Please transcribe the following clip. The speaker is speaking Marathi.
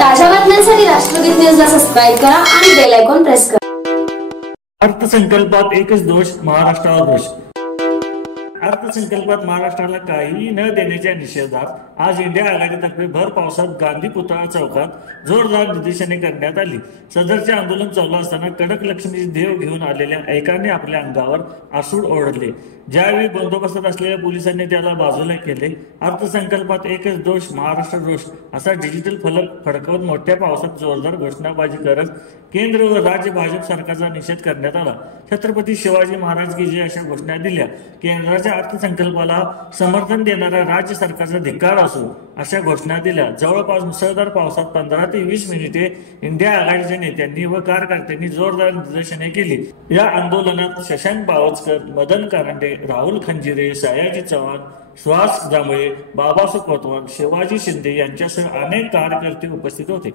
ताज्या बातम्यांसाठी राष्ट्रगीत न्यूजला सबस्क्राईब करा आणि बेल आयकॉन प्रेस करा। अर्थसंकल्पात एकच दोष, महाराष्ट्राला दोष। अर्थसंकल्पात महाराष्ट्राला काहीही न देण्याच्या निषेधात आज इंडिया आघाडीतर्फे भर पावसात गांधी पुतळा चौकात जोरदार निदर्शने करण्यात आली। सदरचे आंदोलन चालू असताना कडक लक्ष्मीची देव घेऊन आलेल्या एकाने आपल्या अंगावर आसूड ओढले। ज्यावेळी बंदोबस्तात असलेल्या पोलिसांनी त्याला बाजूला केले। अर्थसंकल्पात एकच दोष, महाराष्ट्र दोष असा डिजिटल फलक फडकवत मोठ्या पावसात जोरदार घोषणाबाजी करत केंद्र व राज्य भाजप सरकारचा निषेध करण्यात आला। छत्रपती शिवाजी महाराज की जय अशा घोषणा दिल्या। केंद्राच्या अर्थसंकल्पाला समर्थन देणाऱ्या राज्य सरकारचा धिक्कार असो अशा घोषणा दिल्या। जवळपास मुसळधार पावसात 15 ते 20 मिनिटे इंडिया आघाडीच्या नेत्यांनी व कार्यकर्त्यांनी जोरदार निदर्शने केली। या आंदोलनात शशांक बावस्कर, मदन कारंडे, राहुल खंजिरे, सयाजी चव्हाण, सुहास जांभळे, बाबासाहेब कोतवाल, शिवाजी शिंदे यांच्यासह अनेक कार्यकर्ते उपस्थित होते।